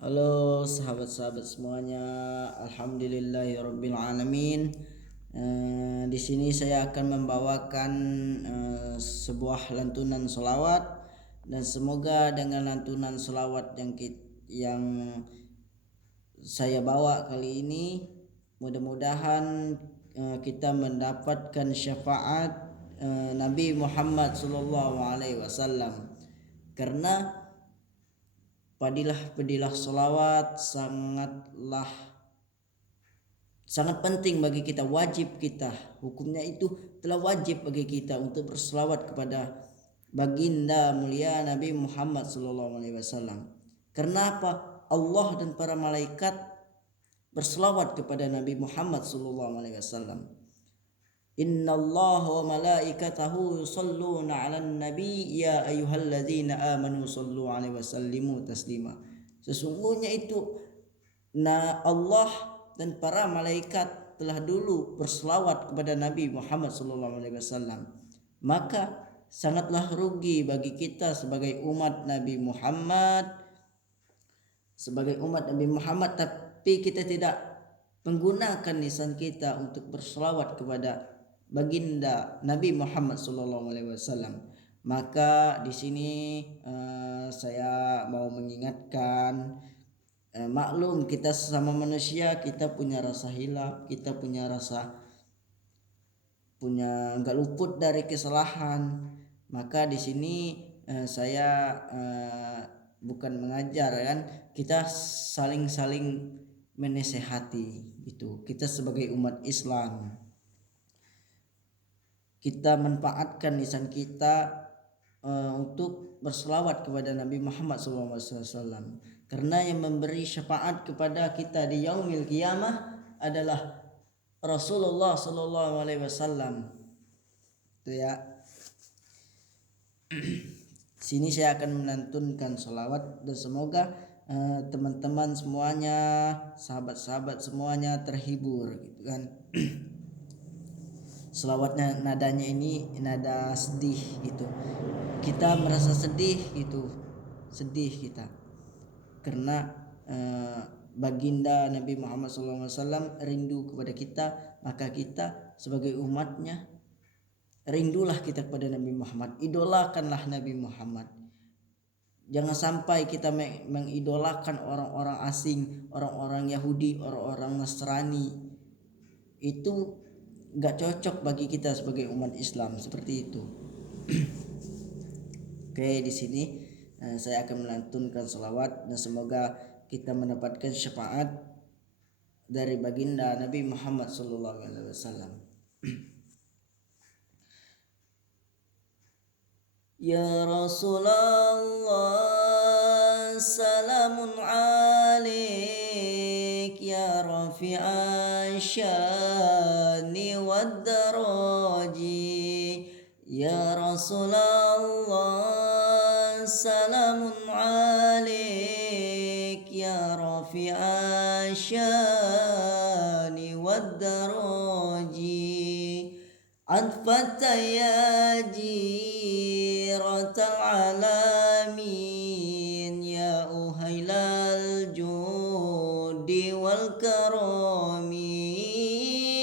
Halo sahabat-sahabat semuanya, alhamdulillahirabbil alamin. Di sini saya akan membawakan sebuah lantunan selawat, dan semoga dengan lantunan selawat yang saya bawa kali ini mudah-mudahan kita mendapatkan syafaat Nabi Muhammad SAW, karena Padilah selawat sangat penting bagi kita, wajib kita, hukumnya itu telah wajib bagi kita untuk berselawat kepada baginda mulia Nabi Muhammad SAW. Karena apa? Allah dan para malaikat berselawat kepada Nabi Muhammad SAW. Innallaha wa malaikatahu yusholluna 'alan nabi ya ayyuhalladzina amanu shollu 'alaihi wasallimu taslima. Sesungguhnya itu Allah dan para malaikat telah dulu berselawat kepada Nabi Muhammad SAW. Maka sangatlah rugi bagi kita sebagai umat Nabi Muhammad, tapi kita tidak menggunakan lisan kita untuk berselawat kepada baginda Nabi Muhammad SAW. Maka di sini saya mau mengingatkan, maklum kita sesama manusia, kita punya rasa hilaf, kita punya nggak luput dari kesalahan. Maka di sini saya bukan mengajar kan, kita saling menasehati itu. Kita sebagai umat Islam, kita manfaatkan lisan kita untuk berselawat kepada Nabi Muhammad SAW, karena yang memberi syafaat kepada kita di yaumil qiyamah adalah Rasulullah SAW. Itu ya. Sini saya akan melantunkan salawat, dan semoga teman-teman semuanya, sahabat-sahabat semuanya terhibur gitu kan. Selawatnya nadanya ini nada sedih gitu. Kita merasa sedih gitu, sedih kita karena baginda Nabi Muhammad SAW rindu kepada kita. Maka kita sebagai umatnya, rindulah kita kepada Nabi Muhammad, idolakanlah Nabi Muhammad. Jangan sampai kita mengidolakan orang-orang asing, orang-orang Yahudi, orang-orang Nasrani. Itu gak cocok bagi kita sebagai umat Islam, seperti itu. Oke, di sini saya akan melantunkan salawat, dan semoga kita mendapatkan syafaat dari baginda Nabi Muhammad SAW. Ya Rasulullah, salamun alaik ya rafi'an syani wad daraji. Ya Rasulullah, salamun alaik ya rafi'an syani wad daraji. Anfata ya jiratal alamin ya uhailal judi wal karami.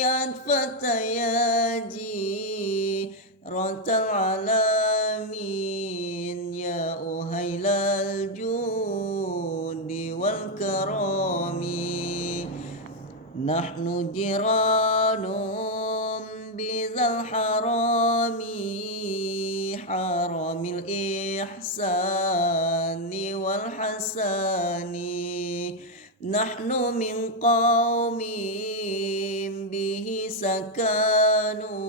Anfata ya jiratal alamin ya uhailal judi wal karami. Nahnu jiranum bizal haramil ihsani wal hasani. Nahnu min qawmin bihi sakanu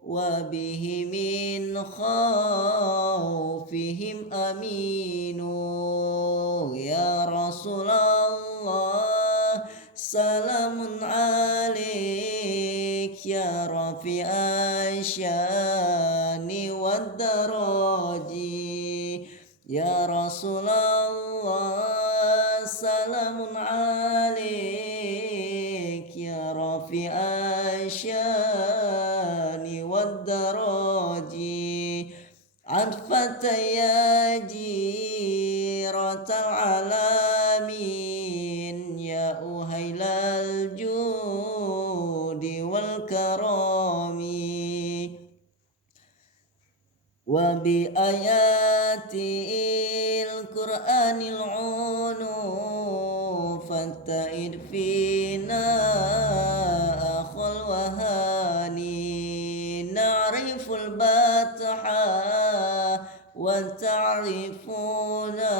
wa bihi min khawfihim aminu. Ya Rasulullah, salamun alaik ya rafi'an syani wad daraji. Ya Rasulullah, salamun alaik ya rafi'an syani wad daraji. Anfata ya jiratal alamin wa bi ayatil qur'anil unu fanta'id fina akhul wahani na'riful bataha wa ta'rifuna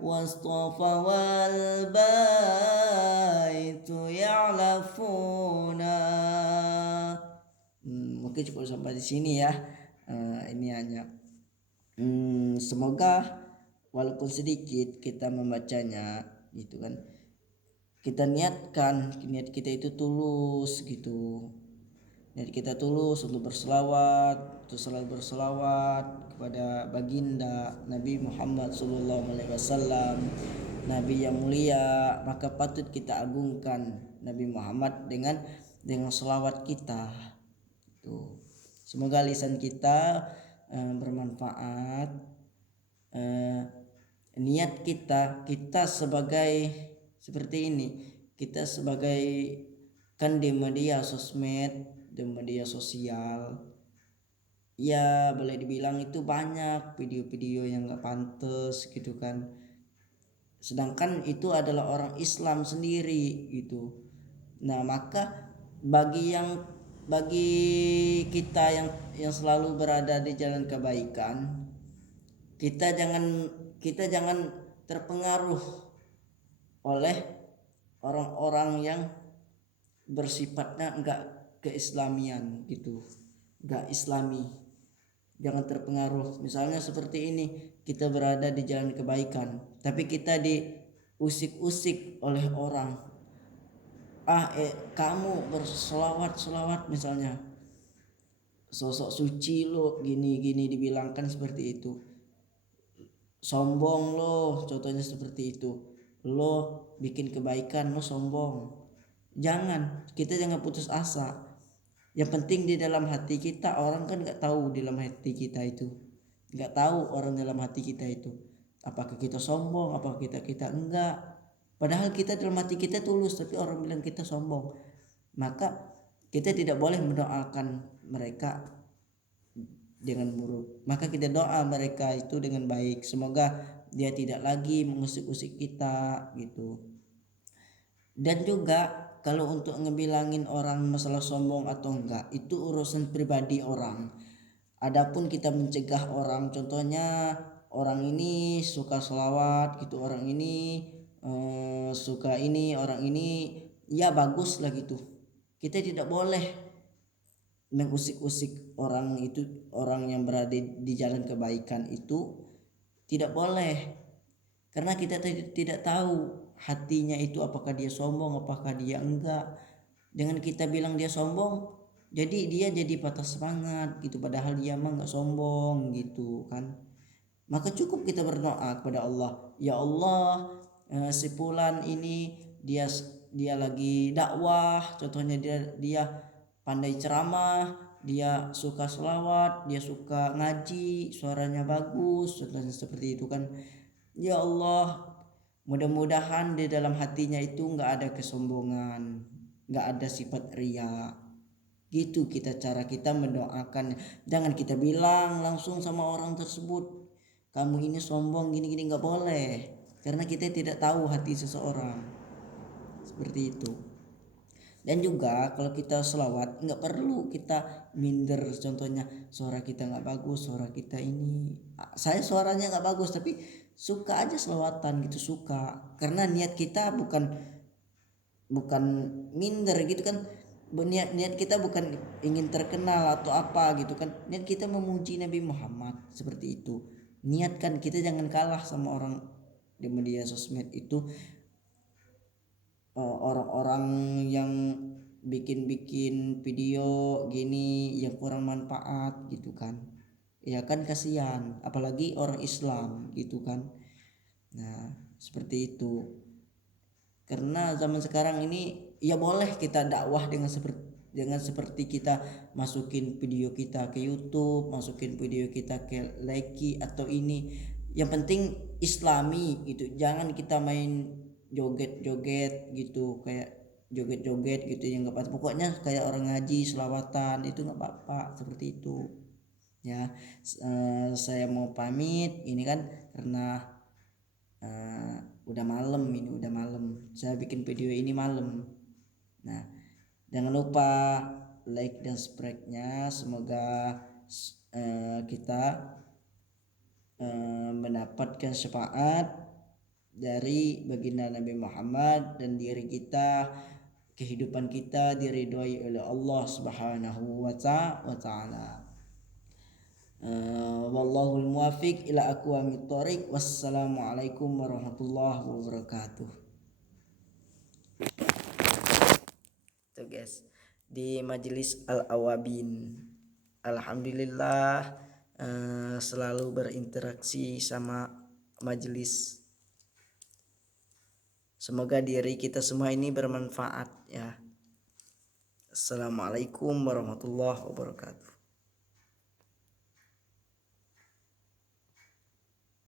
wastafa wal baitu ya'lafuna. Mungkin cukup sampai di sini ya. Ini hanya semoga walaupun sedikit kita membacanya gitu kan, kita niatkan niat kita itu tulus gitu, niat kita tulus untuk berselawat, untuk selalu berselawat kepada baginda Nabi Muhammad SAW, Nabi yang mulia. Maka patut kita agungkan Nabi Muhammad dengan selawat kita. Tuh. Semoga lisan kita bermanfaat. Niat kita sebagai seperti ini, kita sebagai kan di media sosmed, di media sosial ya boleh dibilang itu banyak video-video yang gak pantas gitu kan, sedangkan itu adalah orang Islam sendiri gitu. Nah maka bagi kita yang selalu berada di jalan kebaikan, kita jangan terpengaruh oleh orang-orang yang bersifatnya enggak keislamian gitu, enggak islami. Jangan terpengaruh. Misalnya seperti ini, kita berada di jalan kebaikan tapi kita diusik-usik oleh orang, kamu berselawat misalnya, sosok suci lo, gini dibilangkan seperti itu, sombong lo, contohnya seperti itu, lo bikin kebaikan lo sombong. Kita jangan putus asa. Yang penting di dalam hati kita, orang kan nggak tahu di dalam hati kita itu, nggak tahu orang dalam hati kita itu apakah kita sombong, apakah kita enggak. Padahal kita dalam hati kita tulus, tapi orang bilang kita sombong. Maka kita tidak boleh mendoakan mereka dengan buruk. Maka kita doa mereka itu dengan baik. Semoga dia tidak lagi mengusik-usik kita gitu. Dan juga kalau untuk ngebilangin orang masalah sombong atau enggak, itu urusan pribadi orang. Adapun kita mencegah orang, contohnya orang ini suka selawat gitu, orang ini suka ini, orang ini ya bagus lah gitu. Kita tidak boleh mengusik-usik orang itu, orang yang berada di jalan kebaikan itu tidak boleh, karena kita tidak tahu hatinya itu apakah dia sombong, apakah dia enggak. Dengan kita bilang dia sombong, jadi dia jadi patah semangat gitu, padahal dia mah enggak sombong gitu kan. Maka cukup kita berdoa kepada Allah, ya Allah, si fulan ini dia lagi dakwah, contohnya dia pandai ceramah, dia suka selawat, dia suka ngaji, suaranya bagus, contohnya seperti itu kan. Ya Allah, mudah-mudahan di dalam hatinya itu nggak ada kesombongan, nggak ada sifat ria. Gitu cara kita mendoakan. Jangan kita bilang langsung sama orang tersebut, kamu ini sombong gini nggak boleh, karena kita tidak tahu hati seseorang. Seperti itu. Dan juga kalau kita selawat nggak perlu kita minder, contohnya suara kita nggak bagus, suara kita ini, saya suaranya nggak bagus tapi suka aja selawatan gitu, suka, karena niat kita bukan minder gitu kan. Niat kita bukan ingin terkenal atau apa gitu kan, niat kita memuji Nabi Muhammad, seperti itu. Niatkan kita jangan kalah sama orang di media sosmed itu, orang-orang yang bikin video gini yang kurang manfaat gitu kan. Ya kan kasihan, apalagi orang Islam gitu kan. Nah seperti itu. Karena zaman sekarang ini ya boleh kita dakwah dengan seperti kita masukin video kita ke YouTube, masukin video kita ke Leki atau ini, yang penting Islami gitu. Jangan kita main joget-joget gitu, kayak joget-joget gitu yang nggak apa, pokoknya kayak orang ngaji selawatan itu nggak apa-apa, seperti itu. ya. Saya mau pamit ini kan karena udah malam, saya bikin video ini malam. Nah, jangan lupa like dan subscribe-nya. Semoga kita mendapatkan syafaat dari baginda Nabi Muhammad, dan diri kita, kehidupan kita diridhoi oleh Allah Subhanahu wa taala. Wallahul muwaffiq ila aqwamit thoriq. Wassalamualaikum warahmatullahi wabarakatuh. Tuh guys, di majelis Al-Awabin, alhamdulillah selalu berinteraksi sama majelis. Semoga diri kita semua ini bermanfaat ya. Assalamualaikum warahmatullahi wabarakatuh.